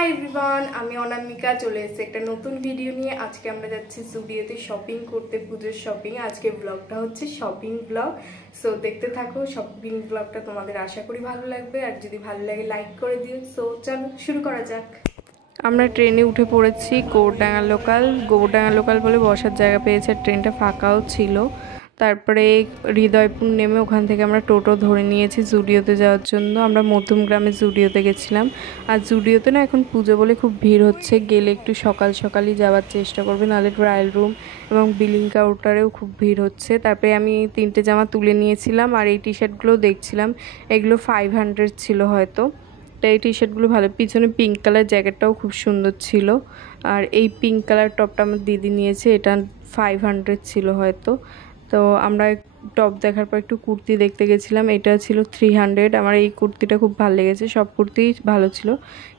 Hi everyone, আমি অনামিকা চলে এসেছি একটা নতুন ভিডিও নিয়ে। আজকে আমরা যাচ্ছি জুডিওতে শপিং করতে, পুজোর শপিং। আজকে ব্লগটা হচ্ছে শপিং ব্লগ। সো দেখতে থাকো শপিং ব্লগটা, তোমাদের আশা করি ভালো লাগবে। আর যদি ভালো লাগে লাইক করে দিও। সো চলো শুরু করা যাক। আমরা ট্রেনে উঠে পড়েছি গৌরডাঙ্গা লোকাল। গৌরডাঙ্গা লোকাল বলে বসার জায়গা পেয়েছে, ট্রেনটা ফাঁকাও ছিল। তারপরে হৃদয়পুর নেমে ওখান থেকে আমরা টোটো ধরে নিয়েছি জুডিওতে যাওয়ার জন্য। আমরা মধ্যমগ্রামে জুডিওতে গেছিলাম। আর জুডিওতে না এখন পুজো বলে খুব ভিড় হচ্ছে, গেলে একটু সকাল সকালই যাওয়ার চেষ্টা করবে, নাহলে ট্রায়াল রুম এবং বিলিং কাউন্টারেও খুব ভিড় হচ্ছে। তারপরে আমি 3টে জামা তুলে নিয়েছিলাম, আর এই টি শার্টগুলোও দেখছিলাম, এগুলো 500 ছিল হয়তো। এই টি শার্টগুলো ভালো, পিছনে পিঙ্ক কালার জ্যাকেটটাও খুব সুন্দর ছিল। আর এই পিঙ্ক কালার টপটা আমার দিদি নিয়েছে, এটা 500 ছিল হয়তো। তো আমরা টপ দেখার পর একটু কুর্তি দেখতে গেছিলাম, এটা ছিল 300। আমার এই কুর্তিটা খুব ভালো লেগেছে, সব কুর্তিই ভালো ছিল,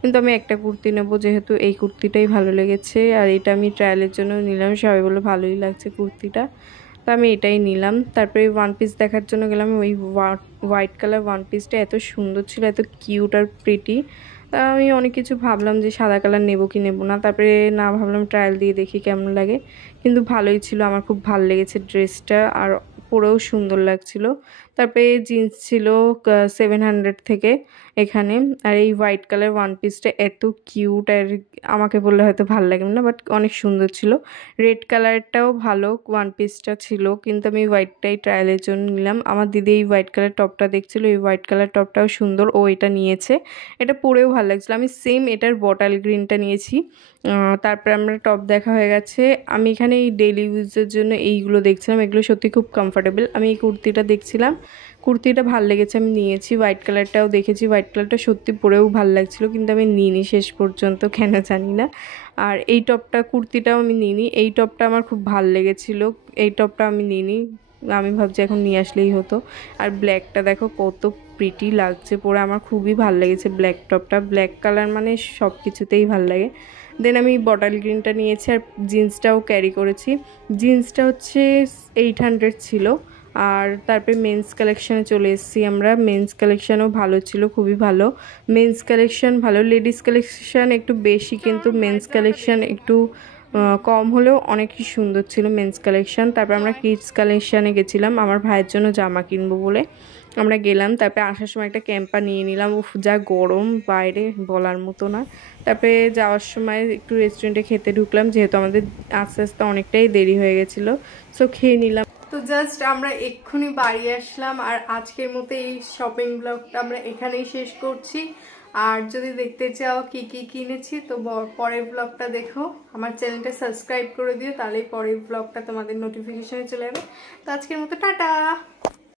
কিন্তু আমি একটা কুর্তি নেবো যেহেতু এই কুর্তিটাই ভালো লেগেছে। আর এটা আমি ট্রায়ালের জন্য নিলাম, সবাই বলে ভালোই লাগছে কুর্তিটা, তো আমি এটাই নিলাম। তারপরে ওয়ান পিস দেখার জন্য গেলাম। ওই হোয়াইট কালার ওয়ান পিসটা এত সুন্দর ছিল, এত কিউট আর প্রিটি। তা আমি অনেক কিছু ভাবলাম যে সাদা কালার নেবো কি নেবো না, তারপরে না ভাবলাম ট্রায়াল দিয়ে দেখি কেমন লাগে। কিন্তু ভালোই ছিল, আমার খুব ভালো লেগেছে ড্রেসটা, আর পরেও সুন্দর লাগছিল। তারপরে জিন্স ছিল 700 থেকে এখানে। আর এই হোয়াইট কালার ওয়ান পিসটা এত কিউট, আর আমাকে বললে হয়তো ভালো লাগবে না, বাট অনেক সুন্দর ছিল। রেড কালারটাও ভালো ওয়ান পিসটা ছিল, কিন্তু আমি হোয়াইটটাই ট্রায়ালের জন্য নিলাম। আমার দিদি এই হোয়াইট কালার টপটা দেখছিল, এই হোয়াইট কালার টপটাও সুন্দর, ও এটা নিয়েছে, এটা পরেও ভালো লাগছিলো। আমি সেম এটার বটল গ্রিনটা নিয়েছি। তারপরে আমরা টপ দেখা হয়ে গেছে। আমি এখানে এই ডেইলি ইউজের জন্য এইগুলো দেখছিলাম, এগুলো সত্যি খুব কমফোর্টেবল। আমি এই কুর্তিটা দেখছিলাম, কুর্তিটা ভালো লেগেছে, আমি নিয়েছি। হোয়াইট কালারটাও দেখেছি, হোয়াইট কালারটা সত্যি পরেও ভালো লাগছিলো, কিন্তু আমি নিইনি শেষ পর্যন্ত, কেন জানি না। আর এই টপটা কুর্তিটাও আমি নিইনি, এই টপটা আমার খুব ভালো লেগেছিলো, এই টপটা আমি নিইনি। আমি ভাবছি এখন নিয়ে আসলেই হতো। আর ব্ল্যাকটা দেখো কত প্রিটি লাগছে পরে, আমার খুবই ভালো লেগেছে ব্ল্যাক টপটা। ব্ল্যাক কালার মানে সব কিছুতেই ভালো লাগে। দেন আমি বটল গ্রিনটা নিয়েছি, আর জিন্সটাও ক্যারি করেছি। জিন্সটা হচ্ছে 800 ছিল। আর তারপরে মেন্স কালেকশানে চলে এসেছি আমরা। মেন্স কালেকশানও ভালো ছিল, খুবই ভালো। মেন্স কালেকশান ভালো, লেডিস কালেকশান একটু বেশি, কিন্তু মেন্স কালেকশান একটু কম হলেও অনেকই সুন্দর ছিল মেন্স কালেকশান। তারপর আমরা কিডস কালেকশানে গেছিলাম আমার ভাইয়ের জন্য জামা কিনবো বলে আমরা গেলাম। তারপরে আসার সময় একটা ক্যাম্পা নিয়ে নিলাম, উফ যা গরম বাইরে বলার মতো না। তারপরে যাওয়ার সময় একটু রেস্টুরেন্টে খেতে ঢুকলাম, যেহেতু আমাদের আস্তে আস্তে অনেকটাই দেরি হয়ে গেছিলো, সো খেয়ে নিলাম। তো জাস্ট আমরা এক্ষুনি বাড়ি আসলাম, আর আজকের মতো এই শপিং ব্লগটা আমরা এখানেই শেষ করছি। আর যদি দেখতে চাও কি কি কিনেছি, তো পরের ব্লগটা দেখো, আমার চ্যানেলটা সাবস্ক্রাইব করে দিও, তাহলেই পরের ব্লগটা তোমাদের নোটিফিকেশনে চলে যাবে। তো আজকের মতো টাটা।